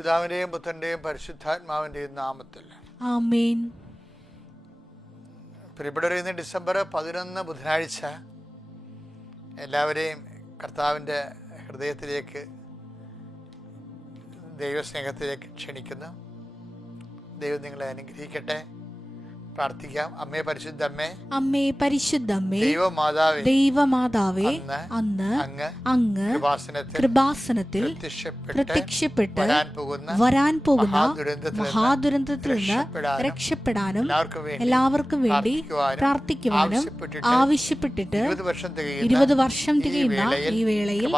പിതാവിന്റെയും പുത്രന്റെയും പരിശുദ്ധാത്മാവിന്റെയും നാമത്തിൽ ആമേൻ. ഫെബ്രുവരി ഡിസംബർ 11 ബുധനാഴ്ച എല്ലാവരെയും കർത്താവിൻ്റെ ഹൃദയത്തിലേക്ക്, ദൈവസ്നേഹത്തിലേക്ക് ക്ഷണിക്കുന്നു. ദൈവം നിങ്ങളെ അനുഗ്രഹിക്കട്ടെ. പ്രാർത്ഥിക്കാം. അമ്മേ പരിശുദ്ധ അമ്മേ, അമ്മേ പരിശുദ്ധ അമ്മേ, ദൈവമാതാവേ, ദൈവമാതാവേ, അന്ന് അങ്ങ് കൃപാസനത്തിൽ പ്രത്യക്ഷപ്പെട്ട് വരാൻ പോകുന്ന മഹാദുരന്തത്തിൽ നിന്ന് രക്ഷപ്പെടാനും എല്ലാവർക്കും വേണ്ടി പ്രാർത്ഥിക്കുവാനും ആവശ്യപ്പെട്ടിട്ട് 20 വർഷം തികയുന്ന ഈ വേളയിൽ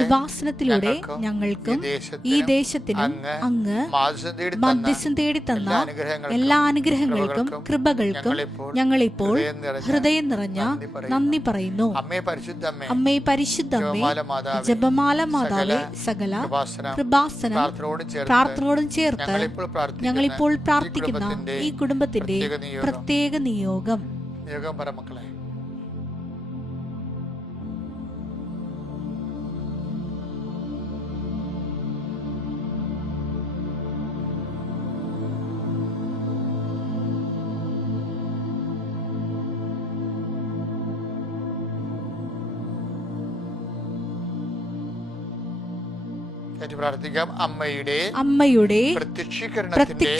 കൃപാസനത്തിലൂടെ ഞങ്ങൾക്കും ഈ ദേശത്തിനും അങ്ങ് മധ്യസ്ഥം തേടി തന്ന എല്ലാ അനുഗ്രഹങ്ങൾക്കും കൃപകൾക്കും ഞങ്ങളിപ്പോൾ ഹൃദയം നിറഞ്ഞ നന്ദി പറയുന്നു. അമ്മേ പരിശുദ്ധ അമ്മേ, ജപമാല മാതാവേ, സകല കൃപാസന പ്രാർത്ഥനയോടും ചേർത്ത് ഞങ്ങളിപ്പോൾ പ്രാർത്ഥിക്കുന്ന ഈ കുടുംബത്തിന്റെ പ്രത്യേക നിയോഗം. മക്കളെ, പ്രാർത്ഥിക്കാം. അമ്മയുടെ പ്രത്യക്ഷീകരണത്തിന്റെ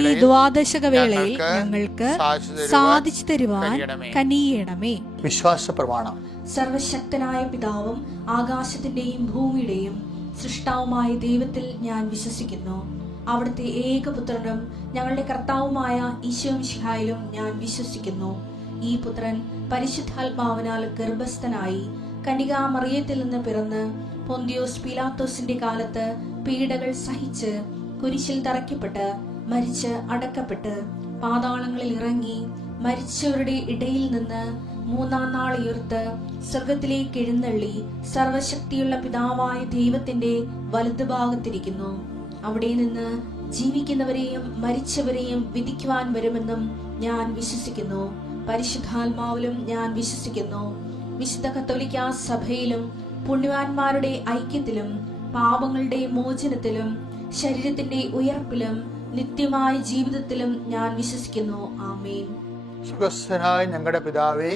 ഈ ദ്വാദശക വേളയിൽ ഞങ്ങൾക്ക് സാധിച്ചു തരുവാൻ കനിയണമേ. വിശ്വാസ പ്രമാണം. സർവശക്തനായ പിതാവും ആകാശത്തിന്റെയും ഭൂമിയുടെയും സൃഷ്ടാവുമായ ദൈവത്തിൽ ഞാൻ വിശ്വസിക്കുന്നു. അവിടുത്തെ ഏകപുത്രനും ഞങ്ങളുടെ കർത്താവുമായ ഈശോ മിശിഹായിലും ഞാൻ വിശ്വസിക്കുന്നു. ഈ പുത്രൻ പരിശുദ്ധാത്മാവിനാൽ ഗർഭസ്ഥനായി കന്യകാമറിയത്തിൽ നിന്ന് പിറന്ന് പൊന്തിയോസ് പീലാത്തോസിന്റെ കാലത്ത് പീഡകൾ സഹിച്ച് കുരിശിൽ തറയ്ക്കപ്പെട്ട് മരിച്ച് അടക്കപ്പെട്ട് പാതാളങ്ങളിൽ ഇറങ്ങി മരിച്ചവരുടെ ഇടയിൽ നിന്ന് 3-ാം നാൾ ഉയർത്ത് സ്വർഗത്തിലേക്ക് എഴുന്നള്ളി സർവശക്തിയുള്ള പിതാവായ ദൈവത്തിന്റെ വലതുഭാഗത്തിരിക്കുന്നു. അവിടെ നിന്ന് ജീവിക്കുന്നവരെയും മരിച്ചവരെയും വിധിക്കുവാൻ വരുമെന്നും ഞാൻ വിശ്വസിക്കുന്നു. പരിശുദ്ധാത്മാവിലും ഞാൻ വിശ്വസിക്കുന്നു. വിശുദ്ധ കത്തോലിക്കാ സഭയിലും പുണ്യവാന്മാരുടെ ഐക്യത്തിലും പാപങ്ങളുടെ മോചനത്തിലും ശരീരത്തിന്റെ ഉയർപ്പിലും നിത്യമായ ജീവിതത്തിലും ഞാൻ വിശ്വസിക്കുന്നു. ആമേൻ. സുഖസ്ഥനായ ഞങ്ങളുടെ പിതാവേ,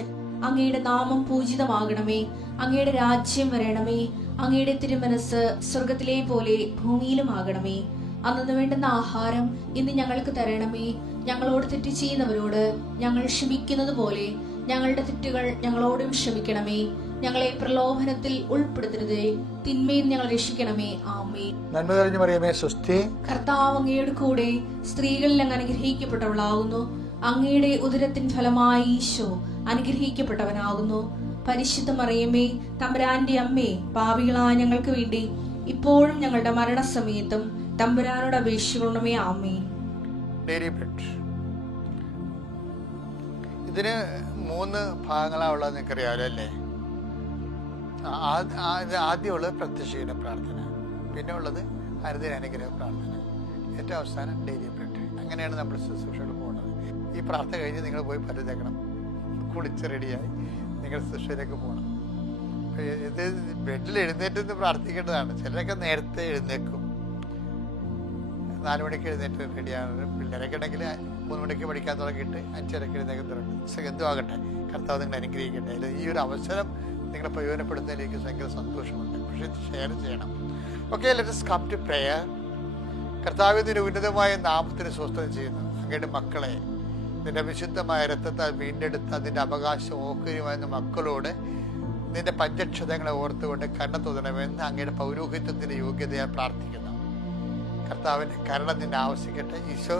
അങ്ങയുടെ നാമം പൂജിതമാകണമേ. അങ്ങയുടെ രാജ്യം വരണമേ. അങ്ങയുടെ തിരുമനസ് സ്വർഗത്തിലെ പോലെ ഭൂമിയിലും ആകണമേ. അന്നു വേണ്ടുന്ന ആഹാരം ഇന്ന് ഞങ്ങൾക്ക് തരണമേ. ഞങ്ങളോട് തെറ്റ് ചെയ്യുന്നവരോട് ഞങ്ങൾ ക്ഷമിക്കുന്നത് പോലെ ഞങ്ങളുടെ തെറ്റുകൾ ഞങ്ങളോടും ക്ഷമിക്കണമേ. ഞങ്ങളെ പ്രലോഭനത്തിൽ ഉൾപ്പെടുത്തരുതേ, തിന്മയിൽ ഞങ്ങൾ രക്ഷിക്കണമേ. ആമേൻ. നന്മ നിറഞ്ഞ മറിയമേ, സ്വസ്തി. കർത്താവ് അങ്ങയുടെ കൂടെ സ്ത്രീകളിൽ അങ്ങ് അനുഗ്രഹിക്കപ്പെട്ടവളാകുന്നു. അങ്ങയുടെ ഉദരത്തിൻ ഫലമായി ഈശോ അനുഗ്രഹിക്കപ്പെട്ടവനാകുന്നു. പരിശുദ്ധ മറിയമേ, തമ്പുരാന്റെ അമ്മേ, പാപികളായ ഞങ്ങൾക്ക് വേണ്ടി ഇപ്പോഴും ഞങ്ങളുടെ മരണസമയത്തും തമ്പുരാനോട് അപേക്ഷിക്കണമേ. ആമേൻ. ഇതിന് 3 ഭാഗങ്ങളാണ് ഉള്ളത്, നിങ്ങൾക്കറിയാമല്ലോ അല്ലേ? ആദ്യമുള്ളത് പ്രത്യക്ഷീകരണ പ്രാർത്ഥന, പിന്നെ ഉള്ളത് അനുദിന അനുഗ്രഹ പ്രാർത്ഥന, ഏറ്റവും അവസാനം ഡെയിലി ബ്രെഡ്. അങ്ങനെയാണ് നമ്മൾ ശുശ്രൂഷകൾ പോകുന്നത്. ഈ പ്രാർത്ഥന കഴിഞ്ഞ് നിങ്ങൾ പോയി പല്ല് കുളിച്ച് റെഡിയായി നിങ്ങൾ ശുശ്രൂഷയിലേക്ക് പോകണം. ഇത് ബെഡിൽ എഴുന്നേറ്റ് പ്രാർത്ഥിക്കേണ്ടതാണ്. ചിലരൊക്കെ നേരത്തെ എഴുന്നേക്കും, 4 മണിക്ക് എഴുന്നേറ്റ് റെഡിയാണ്. പിള്ളേരൊക്കെ ഉണ്ടെങ്കിൽ 3 മണിക്ക് പഠിക്കാൻ തുടങ്ങിയിട്ട് 5:30 എഴുന്നേക്കുന്നുണ്ട്. എന്തും ആകട്ടെ, കർത്താവ് നിങ്ങൾ അനുഗ്രഹിക്കട്ടെ. ഈ ഒരു അവസരം നിങ്ങളെ പ്രയോജനപ്പെടുന്നതിലേക്ക് ഭയങ്കര സന്തോഷമുണ്ട്. പക്ഷേ ഷെയർ ചെയ്യണം. Okay, let us come to prayer. കർത്താവ് നിന്റെ ഉന്നതമായ നാമത്തിന് സ്വസ്ഥത ചെയ്യുന്നു. അങ്ങയുടെ മക്കളെ നിന്റെ വിശുദ്ധമായ രക്തത്താൽ വീണ്ടെടുത്ത നിന്റെ അവകാശം ഓഹരിയുമായിരുന്ന മക്കളോട് നിന്റെ പഞ്ചക്ഷതങ്ങളെ ഓർത്തുകൊണ്ട് കരുണ തോന്നണമെന്ന് അങ്ങയുടെ പൗരോഹിത്യത്തിന്റെ യോഗ്യതയാൽ പ്രാർത്ഥിക്കുന്നു. കർത്താവിന്റെ കരുണ നിന്നെ ആവശ്യിക്കട്ടെ. ഈശോ,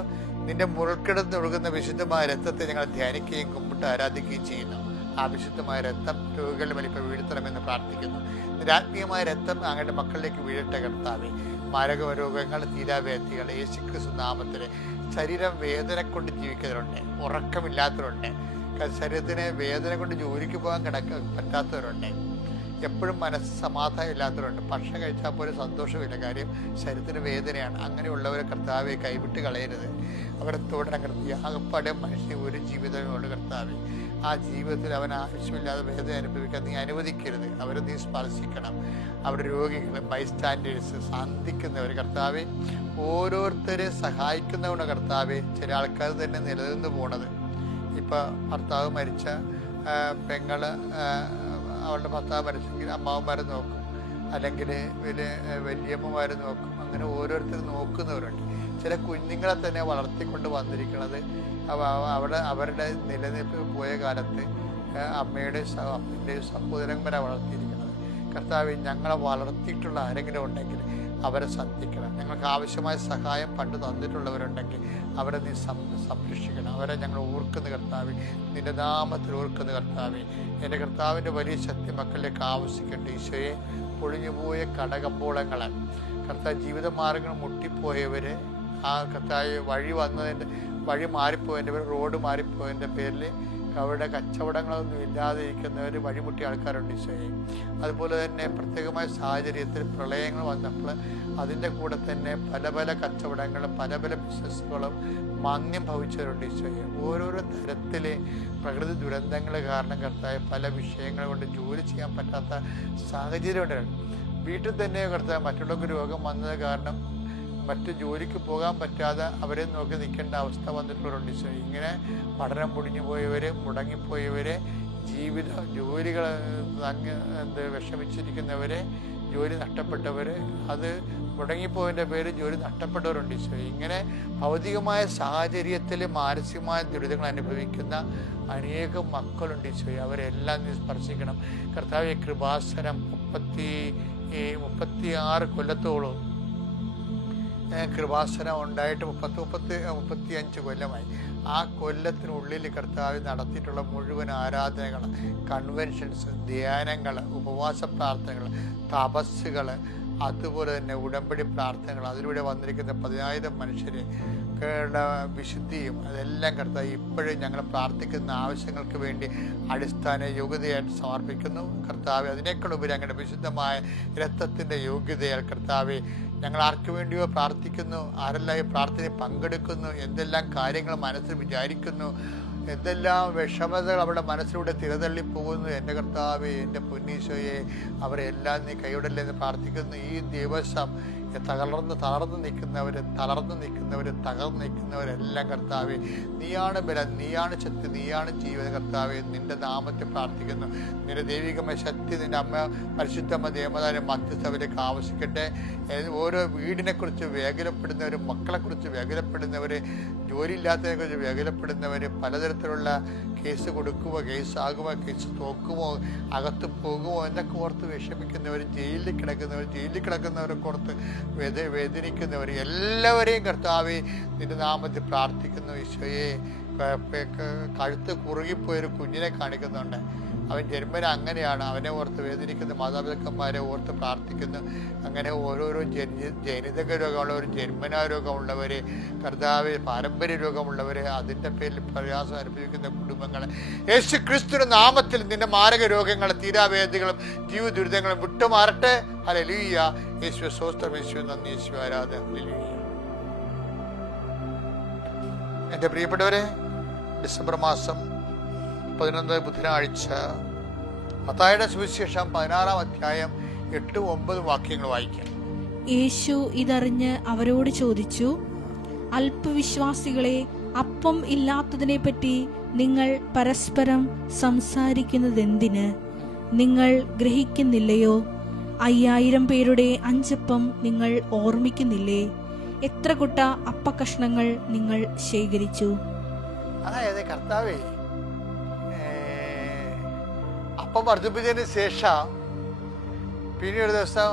നിന്റെ മുൾക്കിടന്ന് ഒഴുകുന്ന വിശുദ്ധമായ രക്തത്തെ ഞങ്ങൾ ധ്യാനിക്കുകയും കുമ്പിട്ട് ആരാധിക്കുകയും ചെയ്യുന്നു. ആ വിശുദ്ധമായ രക്തം രോഗികളുടെ മേലിപ്പോൾ വീഴ്ത്തണമെന്ന് പ്രാർത്ഥിക്കുന്നു. നിന്റെ ആത്മീയമായ രക്തം അങ്ങയുടെ മക്കളിലേക്ക് വീഴട്ടെ കർത്താവേ. മാരക രോഗങ്ങൾ, തീരാവേദികൾ യേശുക്രിസ്തു നാമത്തിൽ. ശരീരം വേദന കൊണ്ട് ജീവിക്കുന്നവരുണ്ട്, ഉറക്കമില്ലാത്തവരുണ്ട്, ശരീരത്തിന് വേദന കൊണ്ട് ജോലിക്ക് പോകാൻ പറ്റാത്തവരുണ്ട്, എപ്പോഴും മനസ്സ് സമാധാനം ഇല്ലാത്തവരുണ്ട്. ഭക്ഷണം കഴിച്ചാൽ പോലും സന്തോഷമില്ല, കാര്യം ശരീരത്തിന് വേദനയാണ്. അങ്ങനെയുള്ളവരെ കർത്താവെ കൈവിട്ട് കളയരുത്. അവരെ തുടരണം കർത്താവേ. ആകപ്പാടെ മനുഷ്യ ഒരു ജീവിതമുള്ള കർത്താവെ. ആ ജീവിതത്തിൽ അവൻ ആവശ്യമില്ലാതെ വേദന അനുഭവിക്കാൻ നീ അനുവദിക്കരുത്. അവരെ നീ സ്പർശിക്കണം. അവിടെ രോഗികൾ, ബൈസ്റ്റാൻഡേഴ്സ്, സന്ധിക്കുന്നവർ കർത്താവെ, ഓരോരുത്തരെ സഹായിക്കുന്നവരുടെ കർത്താവെ. ചില ആൾക്കാർ തന്നെ നിലനിന്ന് പോണത്, ഇപ്പം ഭർത്താവ് മരിച്ച പെങ്ങള് അവളുടെ ഭർത്താവ് മരിച്ചെങ്കിൽ അമ്മാവന്മാരെ നോക്കും, അല്ലെങ്കിൽ വലിയമ്മമാർ നോക്കും. അങ്ങനെ ഓരോരുത്തർ നോക്കുന്നവരുണ്ട്. ചില കുഞ്ഞുങ്ങളെ തന്നെ വളർത്തിക്കൊണ്ട് വന്നിരിക്കുന്നത് അവരുടെ നിലനിൽപ്പ് പോയ കാലത്ത് അപ്പൻ്റെയും സഹോദരന്മാരെ വളർത്തിയിരിക്കുന്നത്. കർത്താവ്, ഞങ്ങളെ വളർത്തിയിട്ടുള്ള ആരെങ്കിലും ഉണ്ടെങ്കിൽ അവരെ സന്ധിക്കണം. ഞങ്ങൾക്ക് ആവശ്യമായ സഹായം പണ്ട് തന്നിട്ടുള്ളവരുണ്ടെങ്കിൽ അവരെ നീ സംരക്ഷിക്കണം. അവരെ ഞങ്ങൾ ഓർക്കുന്ന കർത്താവ്, നിന്റെ നാമത്തിൽ ഓർക്കുന്ന കർത്താവ്. എൻ്റെ കർത്താവിൻ്റെ വലിയ ശക്തി മക്കളിലേക്ക് ആവശ്യിക്കട്ടെ. ഈശോയെ, പൊളിഞ്ഞുപോയ കടകമ്പോളങ്ങളെ കർത്താവ്, ജീവിതമാർഗ്ഗങ്ങൾ മുട്ടിപ്പോയവർ, ആ കർത്താവ് വഴി മാറിപ്പോയതിൻ്റെ പേര്, റോഡ് മാറിപ്പോയതിൻ്റെ പേരിൽ അവരുടെ കച്ചവടങ്ങളൊന്നും ഇല്ലാതെ ഇരിക്കുന്നവർ, വഴിമുട്ടിയ ആൾക്കാരുണ്ട് ഈശോയെ. അതുപോലെ തന്നെ പ്രത്യേകമായ സാഹചര്യത്തിൽ പ്രളയങ്ങൾ വന്നപ്പോൾ അതിൻ്റെ കൂടെ തന്നെ പല പല കച്ചവടങ്ങളും പല പല ബിസിനസ്സുകളും മാന്യം ഭവിച്ചവരുണ്ട് ഈശോയെ. ഓരോരോ തരത്തിലെ പ്രകൃതി ദുരന്തങ്ങൾ കാരണം കർത്താവ് പല വിഷയങ്ങൾ കൊണ്ട് ജോലി ചെയ്യാൻ പറ്റാത്ത സാഹചര്യം ഉണ്ടായിരുന്നു. വീട്ടിൽ തന്നെ കർത്താവ് മറ്റുള്ളവർക്ക് രോഗം വന്നത് കാരണം മറ്റ് ജോലിക്ക് പോകാൻ പറ്റാതെ അവരെ നോക്കി നിൽക്കേണ്ട അവസ്ഥ വന്നിട്ടുള്ളവരുണ്ട് ഈശോയെ. ഇങ്ങനെ പഠനം പൊടിഞ്ഞു പോയവർ, മുടങ്ങിപ്പോയവർ, ജോലികൾ വിഷമിച്ചിരിക്കുന്നവർ, ജോലി നഷ്ടപ്പെട്ടവർ, അത് മുടങ്ങിപ്പോയതിൻ്റെ പേര് ജോലി നഷ്ടപ്പെട്ടവരുണ്ട് ഈശോയെ. ഇങ്ങനെ ഭൗതികമായ സാഹചര്യത്തിൽ മാനസികമായ ദുരിതങ്ങൾ അനുഭവിക്കുന്ന അനേകം മക്കളുണ്ട് ഈശോയെ. അവരെല്ലാം നീ സ്പർശിക്കണം കർത്താവെ. കൃപാസനം 36 കൊല്ലത്തോളം കൃപാസനം ഉണ്ടായിട്ട് 35 കൊല്ലമായി. ആ കൊല്ലത്തിനുള്ളിൽ കർത്താവ് നടത്തിയിട്ടുള്ള മുഴുവൻ ആരാധനകൾ, കൺവെൻഷൻസ്, ധ്യാനങ്ങൾ, ഉപവാസ പ്രാർത്ഥനകൾ, തപസ്സുകൾ, അതുപോലെ തന്നെ ഉടമ്പടി പ്രാർത്ഥനകൾ, അതിലൂടെ വന്നിരിക്കുന്ന 10,000 മനുഷ്യരെ വിശുദ്ധിയും, അതെല്ലാം കർത്താവ് ഇപ്പോഴും ഞങ്ങൾ പ്രാർത്ഥിക്കുന്ന ആവശ്യങ്ങൾക്ക് വേണ്ടി അടിസ്ഥാന യോഗ്യതയായിട്ട് സമർപ്പിക്കുന്നു കർത്താവ്. അതിനേക്കാളുപരി ഞങ്ങളുടെ വിശുദ്ധമായ രക്തത്തിൻ്റെ യോഗ്യതയാൽ കർത്താവ് ഞങ്ങൾ ആർക്കു വേണ്ടിയോ പ്രാർത്ഥിക്കുന്നു, ആരെല്ലാം ഈ പ്രാർത്ഥനയിൽ പങ്കെടുക്കുന്നു, എന്തെല്ലാം കാര്യങ്ങൾ മനസ്സിൽ വിചാരിക്കുന്നു, എന്തെല്ലാം വിഷമതകൾ അവരുടെ മനസ്സിലൂടെ തിരതള്ളിപ്പോകുന്നു. എൻ്റെ കർത്താവേ, എൻ്റെ പൊന്നീശോയെ, അവരെല്ലാം നീ കൈവിടല്ലെന്ന് പ്രാർത്ഥിക്കുന്നു. ഈ ദിവസം തളർന്നു നിൽക്കുന്നവരെല്ലാം കർത്താവേ, നീയാണ് ബലം, നീയാണ് ശക്തി, നീയാണ് ജീവൻ കർത്താവേ. നിന്റെ നാമത്തെ പ്രാർത്ഥിക്കുന്നു. നിന്റെ ദൈവികമായ ശക്തി നിന്റെ അമ്മ പരിശുദ്ധമ്മ ദേവതാരെ മധ്യസ്ഥവരേക്ക് ആവശ്യിക്കട്ടെ. ഓരോ വീടിനെക്കുറിച്ച് വേഗലപ്പെടുന്നവർ, മക്കളെക്കുറിച്ച് വേഗലപ്പെടുന്നവർ, ജോലിയില്ലാത്തതിനെക്കുറിച്ച് വേഗലപ്പെടുന്നവർ, പലതരത്തിലുള്ള കേസ് കൊടുക്കുമോ, കേസാകുമോ, കേസ് തോക്കുമോ, അകത്ത് പോകുമോ എന്നൊക്കെ ഓർത്ത് വിഷമിക്കുന്നവർ, ജയിലിൽ കിടക്കുന്നവരൊക്കെ ഓർത്ത് വേദനിക്കുന്നവർ എല്ലാവരെയും കർത്താവേ നിന്റെ നാമത്തിൽ പ്രാർത്ഥിക്കുന്നു. ഈശോയെ, കഴുത്ത് കുറുകിപ്പോയൊരു കുഞ്ഞിനെ കാണിക്കുന്നുണ്ട്. അവൻ ജന്മന അങ്ങനെയാണ്. അവനെ ഓർത്ത് വേദനിക്കുന്ന മാതാപിതാക്കന്മാരെ ഓർത്ത് പ്രാർത്ഥിക്കുന്നു. അങ്ങനെ ഓരോരോ ജനിതക രോഗമുള്ളവർ, ജന്മനാ രോഗമുള്ളവർ, കർത്താവ് പാരമ്പര്യ രോഗമുള്ളവർ, അതിൻ്റെ പേരിൽ പ്രയാസം അനുഭവിക്കുന്ന കുടുംബങ്ങൾ, യേശു ക്രിസ്തുവിന്റെ നാമത്തിൽ നിന്റെ മാരക രോഗങ്ങളും തീരാവേദികളും ജീവ ദുരിതങ്ങളും വിട്ടുമാറട്ടെ. ഹല്ലേലൂയ. യേശുവേ സ്തോത്രം, യേശുവേ നന്ദി, യേശുവേ ആരാധന. ഹല്ലേലൂയ. എൻ്റെ പ്രിയപ്പെട്ടവരെ, ഡിസംബർ മാസം 11 ബുധനാഴ്ച മത്തായിയുടെ സുവിശേഷം 16-ാം അധ്യായം 8-9 വാക്യങ്ങൾ വായിക്കാം. യേശു ഇതറിഞ്ഞ് അവരോട് ചോദിച്ചു, അല്പവിശ്വാസികളെ, അപ്പം ഇല്ലാത്തതിനെ പറ്റി നിങ്ങൾ പരസ്പരം സംസാരിക്കുന്നതെന്തിന്? നിങ്ങൾ ഗ്രഹിക്കുന്നില്ലയോ? 5000 പേരുടെ 5 അപ്പം നിങ്ങൾ ഓർമ്മിക്കുന്നില്ലേ? എത്ര കുട്ട അപ്പക്കഷ്ണങ്ങൾ നിങ്ങൾ ശേഖരിച്ചു? അതായത് കർത്താവേ, അപ്പം വർദ്ധിപ്പിച്ചതിന് ശേഷം പിന്നെ ഒരു ദിവസം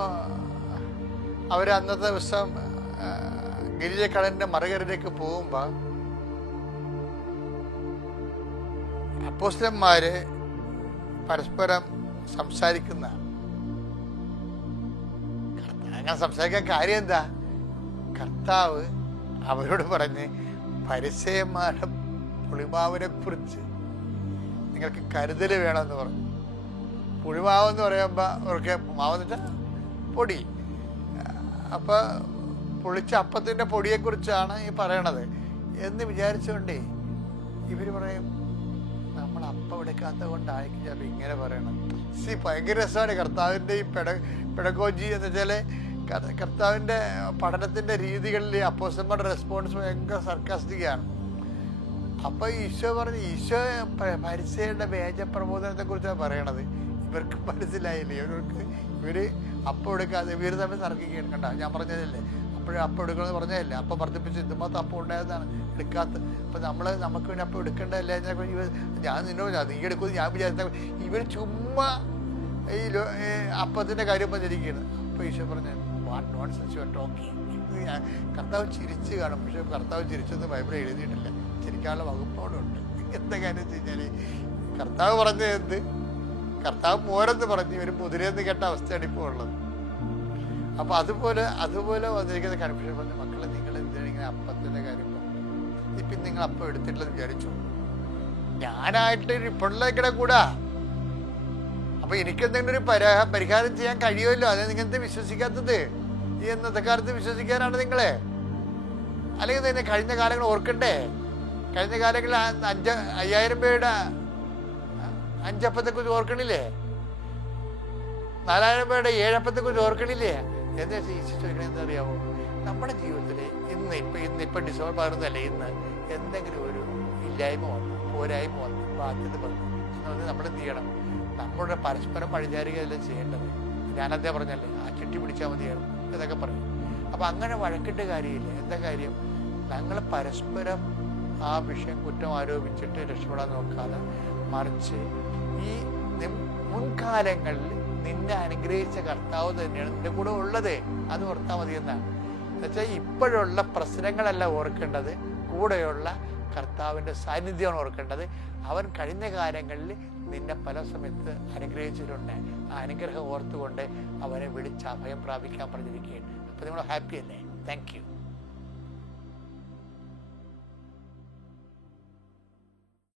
അന്നത്തെ ദിവസം ഗിരിജക്കടലിന്റെ മറുകരയിലേക്ക് പോകുമ്പോൾ അപ്പോസ്തലന്മാര് പരസ്പരം സംസാരിക്കുന്ന, അങ്ങനെ സംസാരിക്കാൻ കാര്യം എന്താ? കർത്താവ് അവരോട് പറഞ്ഞ്, പരിസയന്മാരുടെ പുളിമാവിനെ കുറിച്ച് നിങ്ങൾക്ക് കരുതൽ വേണമെന്ന് പറഞ്ഞു. പുളിമാവെന്ന് പറയുമ്പോൾ അവർക്ക് മാവെന്ന് വെച്ചാൽ പൊടി. അപ്പോൾ പുളിച്ച അപ്പത്തിൻ്റെ പൊടിയെക്കുറിച്ചാണ് ഈ പറയണത് എന്ന് വിചാരിച്ചുകൊണ്ടേ ഇവർ പറയും, നമ്മൾ അപ്പം എടുക്കാത്ത കൊണ്ടായിരിക്കും ചിലപ്പോൾ ഇങ്ങനെ പറയണം. ഭയങ്കര രസമാണ് കർത്താവിൻ്റെ ഈ പെഡഗോജി എന്ന് വെച്ചാൽ കർത്താവിൻ്റെ പഠനത്തിൻ്റെ രീതികളിൽ അപ്പോസ്തലന്മാരുടെ റെസ്പോൺസ് ഭയങ്കര സർക്കാസ്റ്റിക്കാണ്. അപ്പോൾ ഈശോ പരിസയുടെ വേജപ്രബോധനത്തെ കുറിച്ചാണ് പറയണത്. ഇവർക്ക് മനസ്സിലായില്ലേ, ഇവർ അപ്പം എടുക്കാതെ ഇവർ തമ്മിൽ തർക്കിക്കുകയാണ്. കണ്ട, ഞാൻ പറഞ്ഞതല്ലേ അപ്പം എടുക്കണമെന്ന് പറഞ്ഞതല്ലേ, അപ്പം വർദ്ധിപ്പിച്ച് എന്തുമാത്രം അപ്പം ഉണ്ടായതാണ് എടുക്കാത്ത. അപ്പം നമുക്ക് വേണ്ടി അപ്പം എടുക്കേണ്ടതല്ലേ, ഞാൻ നിന്നോട് നീ എടുക്കുമെന്ന് ഞാൻ വിചാരിച്ച ഇവർ ചുമ്മാ ഈ അപ്പത്തിൻ്റെ കാര്യം പറഞ്ഞിരിക്കുകയാണ്. അപ്പോൾ ഈശോ പറഞ്ഞു, what nonsense you are talking. കർത്താവ് ചിരിച്ച് കാണും, പക്ഷെ കർത്താവ് ചിരിച്ചൊന്നും ബൈബിളിൽ എഴുതിയിട്ടില്ല. ചിരിക്കാനുള്ള വകുപ്പോടുണ്ട്. എന്താ കാര്യം വെച്ച് കഴിഞ്ഞാൽ കർത്താവ് പറഞ്ഞത് എന്ത്, കർത്താവ് മോരെന്ന് പറഞ്ഞു, ഇവർ മുതിരെന്ന് കേട്ട അവസ്ഥയാണ് ഇപ്പോൾ ഉള്ളത്. അപ്പോൾ അതുപോലെ വന്നിരിക്കുന്ന കൺഫ്യൂഷൻ പറഞ്ഞു, മക്കളെ നിങ്ങൾ എന്താണ് ഇങ്ങനെ അപ്പത്തിൻ്റെ കാര്യം പറഞ്ഞു, ഇപ്പം നിങ്ങൾ അപ്പം എടുത്തിട്ടില്ലെന്ന് വിചാരിച്ചു, ഞാനായിട്ട് ഇപ്പോഴേക്കിടെ കൂടാ, അപ്പൊ എനിക്കെന്തെങ്കിലും ഒരു പരിഹാരം ചെയ്യാൻ കഴിയുമല്ലോ. അത് നിങ്ങൾത്തെ വിശ്വസിക്കാത്തത്, ഈ ഇന്നത്തെ കാലത്ത് വിശ്വസിക്കാനാണ് നിങ്ങളെ. അല്ലെങ്കിൽ തന്നെ കഴിഞ്ഞ കാലങ്ങൾ ഓർക്കണ്ടേ? കഴിഞ്ഞ കാലങ്ങളിൽ 5000 പേരുടെ 5 അപ്പത്തെക്കുറിച്ച് ഓർക്കണില്ലേ? 4000 പേരുടെ 7 അപ്പത്തെക്കുറിച്ച് ഓർക്കണില്ലേ? എന്താ ഈശോ ചോദിക്കണത് എന്താ അറിയാമോ? നമ്മുടെ ജീവിതത്തിൽ ഇന്നിപ്പം ഡിസംബർ 11 ഇന്ന് എന്തെങ്കിലും ഒരു ഇല്ലായ്മ വന്നു, പോരായ്മ വന്നു, ബാധ്യത വന്നു, നമ്മൾ എന്ത് ചെയ്യണം? നമ്മുടെ പരസ്പരം പഴിചാരുകയല്ല ചെയ്യേണ്ടത്. ഞാനതേ പറഞ്ഞല്ലേ, ആ ചുറ്റി പിടിച്ചാൽ മതിയായിരുന്നു എന്നൊക്കെ പറയും. അപ്പം അങ്ങനെ വഴക്കിട്ട് കാര്യമില്ല. എന്താ കാര്യം? ഞങ്ങൾ പരസ്പരം ആ വിഷയം കുറ്റം ആരോപിച്ചിട്ട് രക്ഷപ്പെടാൻ നോക്കാതെ, മറിച്ച് ഈ മുൻകാലങ്ങളിൽ നിന്നെ അനുഗ്രഹിച്ച കർത്താവ് തന്നെയാണ് നിന്റെ കൂടെ ഉള്ളത്, അത് ഓർത്താൽ മതി എന്നാണ്. എന്നുവെച്ചാൽ ഇപ്പോഴുള്ള പ്രശ്നങ്ങളല്ല ഓർക്കേണ്ടത്, കൂടെയുള്ള കർത്താവിൻ്റെ സാന്നിധ്യമാണ് ഓർക്കേണ്ടത്. അവൻ കഴിഞ്ഞ കാലങ്ങളിൽ നിന്നെ പല സമയത്ത് അനുഗ്രഹിച്ചിട്ടുണ്ട്. ആ അനുഗ്രഹം ഓർത്തുകൊണ്ട് അവനെ വിളിച്ച് അഭയം പ്രാപിക്കാൻ പറഞ്ഞിരിക്കുകയാണ്. അപ്പോൾ നിങ്ങൾ ഹാപ്പി അല്ലേ? Thank you.